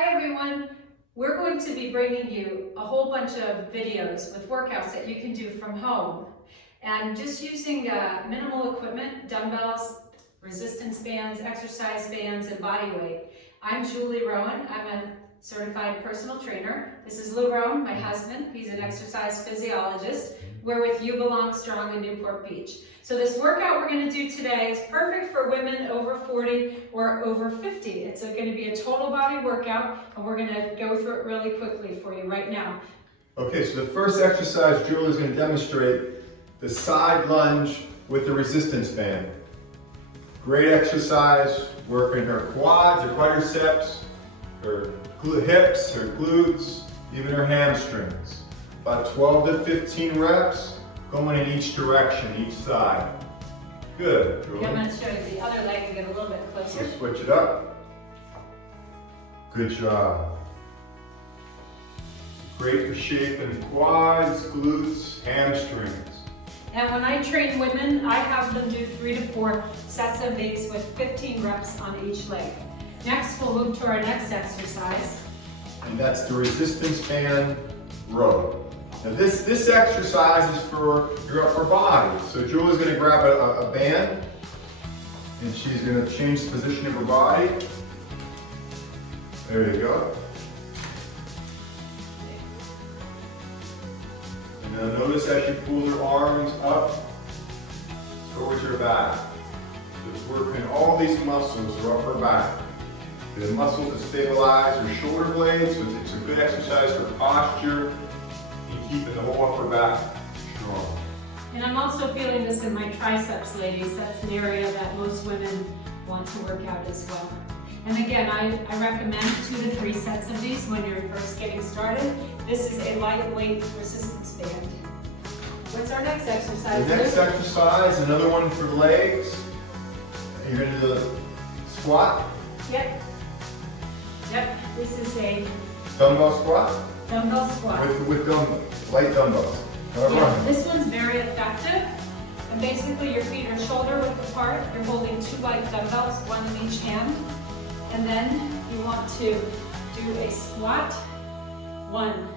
Hi everyone, we're going to be bringing you a whole bunch of videos with workouts that you can do from home and just using minimal equipment, dumbbells, resistance bands, exercise bands, and body weight. I'm Julie Roehn. I'm a certified personal trainer. This is Lou Roehn, my husband. He's an exercise physiologist. We're with You Belong Strong in Newport Beach. So this workout we're going to do today is perfect for women over 40 or over 50. It's going to be a total body workout, and we're going to go through it really quickly for you right now. Okay, so the first exercise, Julie's going to demonstrate the side lunge with the resistance band. Great exercise, working her quads, her quadriceps, her hips, her glutes, even her hamstrings. About 12 to 15 reps, going in each direction, each side. Good, Julie. I'm going to show you the other leg and get a little bit closer. So switch it up. Good job. Great for shaping quads, glutes, hamstrings. And when I train women, I have them do 3 to 4 sets of these with 15 reps on each leg. Next, we'll move to our next exercise. And that's the resistance band row. Now this exercise is for your upper body. So Julie's going to grab a band and she's going to change the position of her body. There you go. And now notice as she pulls her arms up towards her back. Just working all these muscles her upper back. The muscles that stabilize her shoulder blades, so it's a good exercise for posture and keeping the whole upper back strong. And I'm also feeling this in my triceps, ladies. That's an area that most women want to work out as well. And again, I recommend 2 to 3 sets of these when you're first getting started. This is a lightweight resistance band. What's our next exercise? The next exercise, another one for the legs. You're going to do the squat. Yep. Yep. This is a Dumbbell squat. dumbbell squat. With light dumbbells. Yeah, this one's very effective. And basically your feet are shoulder width apart. You're holding 2 light dumbbells, 1 in each hand. And then you want to do a squat, 1.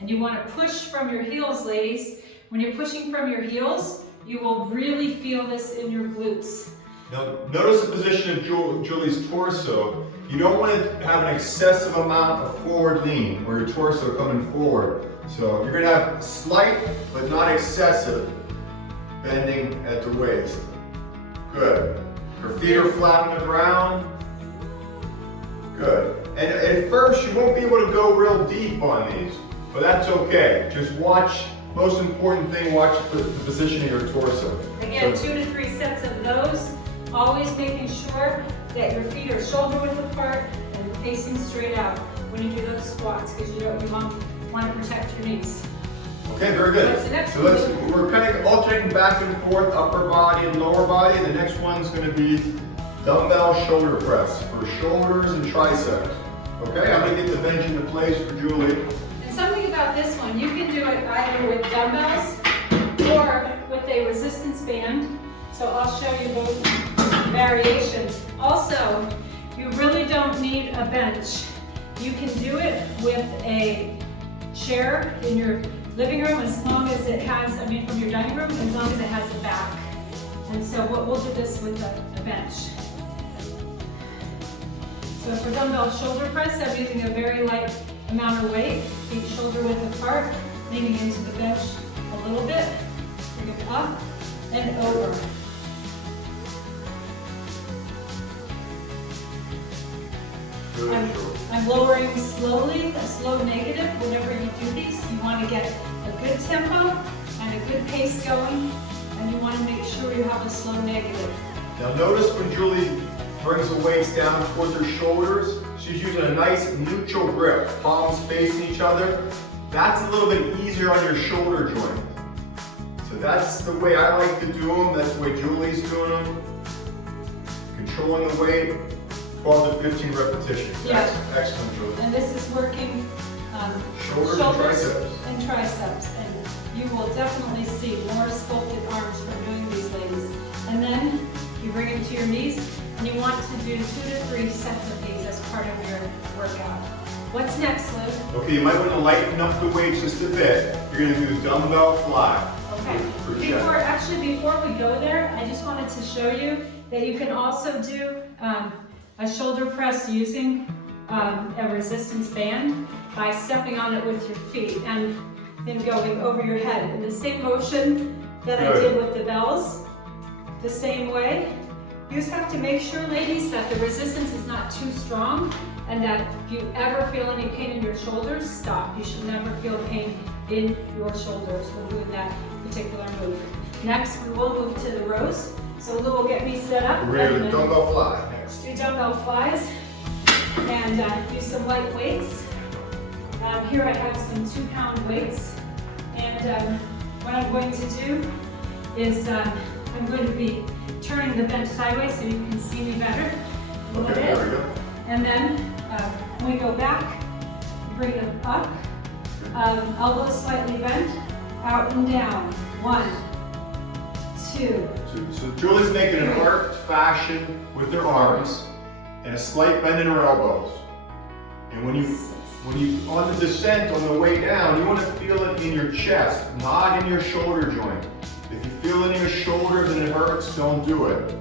And you want to push from your heels, ladies. When you're pushing from your heels, you will really feel this in your glutes. Now, notice the position of Julie's torso. You don't want to have an excessive amount of forward lean, where your torso coming forward. So you're going to have slight, but not excessive, bending at the waist. Good. Her feet are flat on the ground. Good. And at first, you won't be able to go real deep on these, but that's okay. Just watch, most important thing, watch the position of your torso. Again, 2 to 3 sets of those. Always making sure that your feet are shoulder width apart and facing straight out when you do those squats, because you want to protect your knees. Okay, very good. What's the next So one? we're kind of alternating back and forth, upper body and lower body. The next one's going to be dumbbell shoulder press for shoulders and triceps. Okay, I'm going to get the bench into place for Julie. And something about this one, you can do it either with dumbbells or with a resistance band. So I'll show you both variations. Also, you really don't need a bench. You can do it with a chair in your living room as long as it has, from your dining room, as long as it has a back. And so we'll do this with a bench. So for dumbbell shoulder press, I'm using a very light amount of weight, feet shoulder width apart, leaning into the bench a little bit, bring it up and over. I'm lowering slowly, a slow negative. Whenever you do these, you want to get a good tempo and a good pace going, and you want to make sure you have a slow negative. Now notice when Julie brings the weights down towards her shoulders, she's using a nice neutral grip, palms facing each other. That's a little bit easier on your shoulder joint. So that's the way I like to do them. That's the way Julie's doing them. Controlling the weight. 12 to 15 repetitions. Yeah. Excellent, Julie. And this is working shoulders and triceps. And triceps. And you will definitely see more sculpted arms from doing these, ladies. And then you bring them to your knees, and you want to do 2 to 3 sets of these as part of your workout. What's next, Lou? Okay, you might want to lighten up the weights just a bit. You're going to do dumbbell fly. Okay. Before we go there, I just wanted to show you that you can also do a shoulder press using a resistance band by stepping on it with your feet and then going over your head in the same motion that I did with the bells, the same way. You just have to make sure, ladies, that the resistance is not too strong, and that if you ever feel any pain in your shoulders, stop. You should never feel pain in your shoulders when doing that particular move. Next, we will move to the rows. So Lou will get me set up. We're going to do dumbbell fly next. Do dumbbell flies and use some light weights. Here I have some 2-pound weights, and what I'm going to do is I'm going to be turning the bench sideways so you can see me better a little bit. There we go. And then when we go back, bring them up, elbows slightly bent, out and down. 1, 2. So Julie's making an arced fashion with her arms and a slight bend in her elbows. And when you on the descent, on the way down, you want to feel it in your chest, not in your shoulder joint. If you feel it in your shoulders and it hurts, don't do it.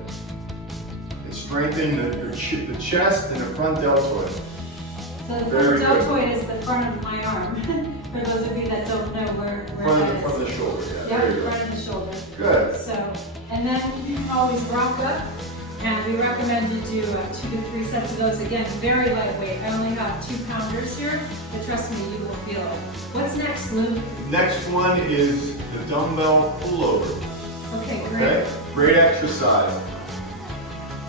It's strengthening the chest and the front deltoid. So the front deltoid is the front of my arm. For those of you that don't know where that is. Front of the shoulder, yeah. Yep, front of the shoulder. Good. So, and then you can always rock up, and we recommend to do 2 to 3 sets of those. Again, very lightweight. I only have 2-pounders here, but trust me, you will feel it. What's next, Lou? Next one is the dumbbell pullover. Okay, great. Okay, great exercise.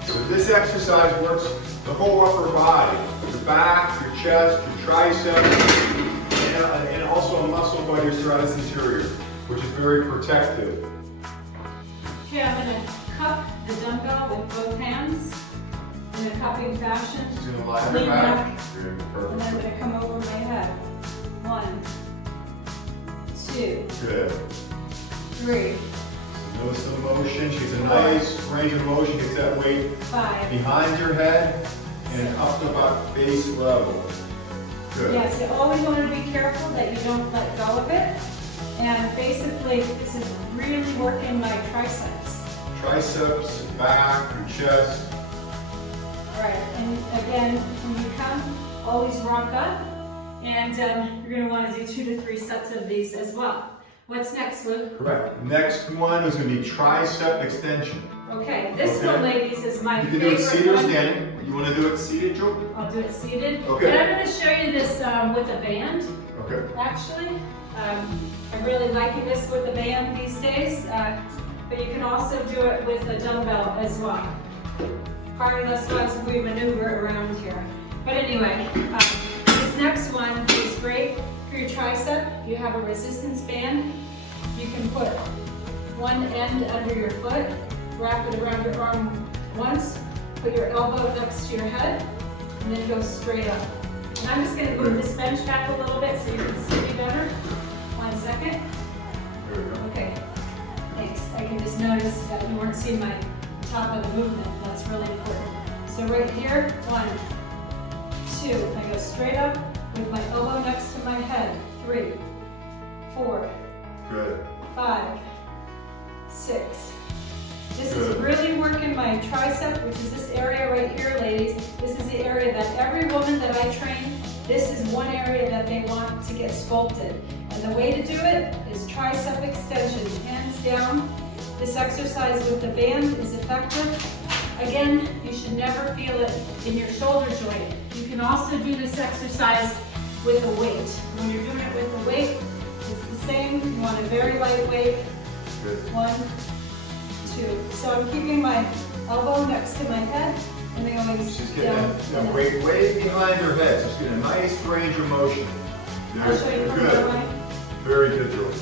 So this exercise works the whole upper body, your back, your chest, your triceps, and also a muscle by your serratus anterior, which is very protective. Okay, I'm going to cup the dumbbell with both hands in a cupping fashion. Just going to lie on Lean your back. back. Good, And perfect. then I'm going to come over my head. 1, 2, Good. 3, Notice the motion. She's a nice range of motion. Get that weight 5. behind your head and up to about face level. Good. Yes, you always want to be careful that you don't let go of it. And basically, this is really working my triceps. Triceps, back, your chest. All right, and again, when you come, always rock up. And you're going to want to do 2 to 3 sets of these as well. What's next, Lou? Correct. Next one is going to be tricep extension. Okay, this one, ladies, is my You can favorite do it seated or one. standing. You want to do it seated, Joe? I'll do it seated. Okay. And I'm going to show you this with a band, Okay. actually. I'm really liking this with a band these days, but you can also do it with a dumbbell as well. Pardon us as we maneuver around here. But anyway, this next one is great for your tricep. If you have a resistance band, you can put one end under your foot, wrap it around your arm once, put your elbow next to your head, and then go straight up. And I'm just going to move this bench back a little bit so you can see me better. 1 second. There we go. Okay, thanks. I can just notice that you weren't seeing my top of the movement. That's really important. So right here, 1, 2. I go straight up with my elbow next to my head. 3, 4, Good. 5, 6. This Good. is really working my tricep, which is this area right here, ladies. This is the area that every woman that I train, this is one area that they want to get sculpted. And the way to do it is tricep extension, hands down. This exercise with the band is effective. Again, you should never feel it in your shoulder joint. You can also do this exercise with a weight. When you're doing it with a weight, it's the same. You want a very light weight. Good. 1, 2. So I'm keeping my elbow next to my head and then going She's getting down. that weight way behind her head. So she's getting a nice range of motion. I'll show you from the Good. way. Very good, Joe.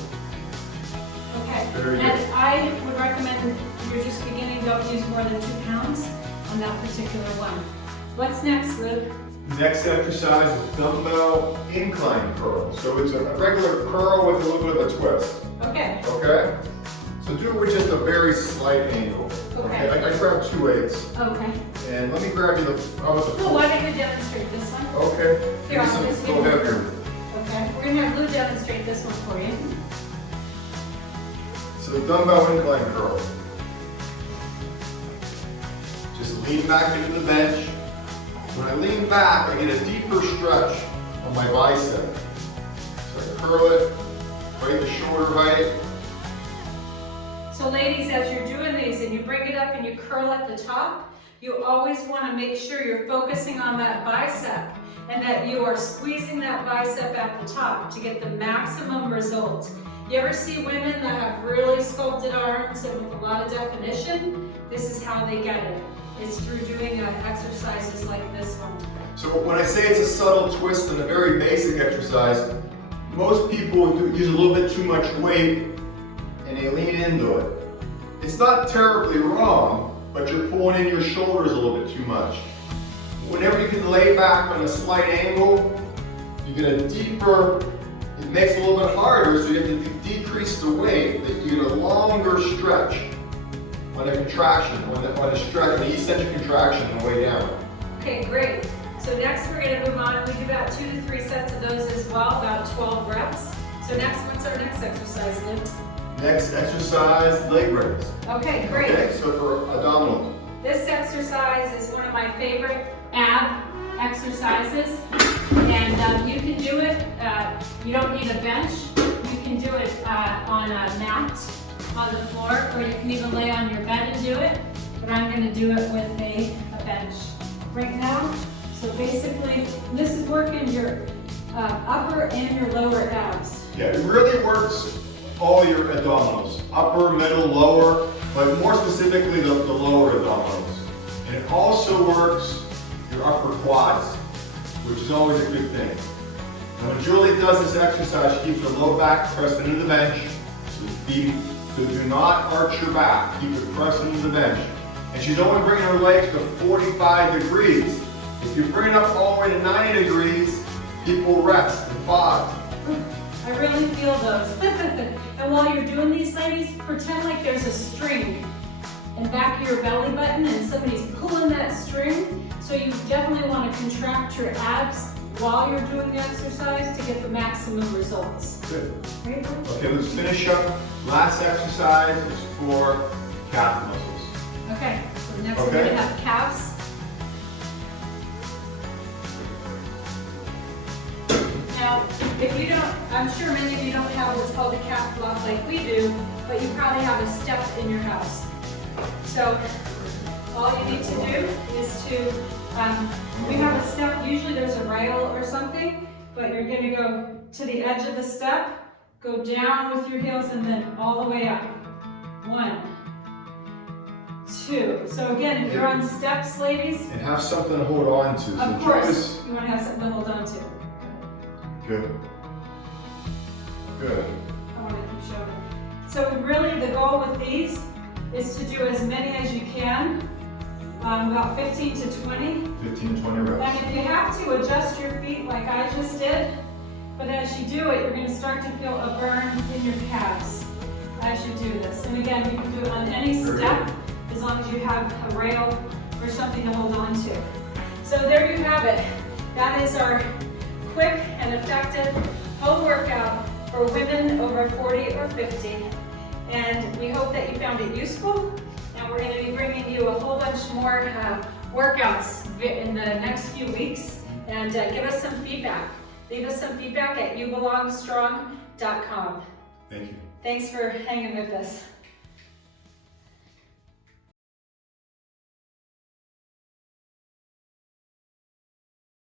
Okay. Very And good. I would recommend if you're just beginning, don't use more than 2 pounds on that particular one. What's next, Luke? Next exercise is dumbbell incline curl. So it's a regular curl with a little bit of a twist. Okay. Okay? So do it with just a very slight angle. Okay. I grab 2 weights. Okay. And let me grab you the, how about the Well, why don't you demonstrate this one? Okay. Here, I'll just Go give you- heavier. Okay, we're gonna have Lou demonstrate this one for you. So the dumbbell incline curl. Just lean back into the bench. When I lean back, I get a deeper stretch on my bicep. So I curl it, right the shoulder height. So ladies, as you're doing these and you bring it up and you curl at the top, you always want to make sure you're focusing on that bicep and that you are squeezing that bicep at the top to get the maximum result. You ever see women that have really sculpted arms and with a lot of definition? This is how they get it. It's through doing exercises like this one. So when I say it's a subtle twist on a very basic exercise, most people use a little bit too much weight and they lean into it. It's not terribly wrong, but you're pulling in your shoulders a little bit too much. Whenever you can lay back on a slight angle, you get a deeper, it makes it a little bit harder, so you have to decrease the weight, that you get a longer stretch on a contraction, on a stretch, on the eccentric contraction on the way down. Okay, great. So next we're going to move on. We do about 2 to 3 sets of those as well, about 12 reps. So next, what's our next exercise, Lou? Next exercise, leg raise. Okay, great. Okay, so for abdominal. This exercise is one of my favorite ab exercises, and you can do it, you don't need a bench, you can do it on a mat on the floor, or you can even lay on your bed and do it, but I'm going to do it with a bench right now. So basically, this is working your upper and your lower abs. Yeah, it really works all your abdominals, upper, middle, lower, but more specifically the lower abdominals. And it also works your upper quads, which is always a good thing. When Julie does this exercise, she keeps her low back pressed into the bench. So do not arch your back, keep it pressed into the bench. And she's only bringing her legs to 45 degrees. If you bring it up all the way to 90 degrees, people rest and pause. I really feel those. And while you're doing these, ladies, pretend like there's a string in the back of your belly button and somebody's pulling that string. So you definitely want to contract your abs while you're doing the exercise to get the maximum results. Good. Right? Okay, let's finish up. Last exercise is for calf muscles. Okay, so next we're going to have calves. Now, if you don't, I'm sure many of you don't have what's called a calf block like we do, but you probably have a step in your house. So all you need to do is to, we have a step, usually there's a rail or something, but you're going to go to the edge of the step, go down with your heels, and then all the way up. 1, 2. So again, if you're on steps, ladies, And have something to hold on to. So of course, you want to have something to hold on to. Good. Good. I want to keep showing. So really the goal with these is to do as many as you can, about 15 to 20. 15 to 20 reps. And if you have to, adjust your feet like I just did, but as you do it, you're going to start to feel a burn in your calves as you do this. And again, you can do it on any step as long as you have a rail or something to hold on to. So there you have it. That is our quick and effective home workout for women over 40 or 50. And we hope that you found it useful. And we're going to be bringing you a whole bunch more workouts in the next few weeks. And give us some feedback. Leave us some feedback at youbelongstrong.com. Thank you. Thanks for hanging with us.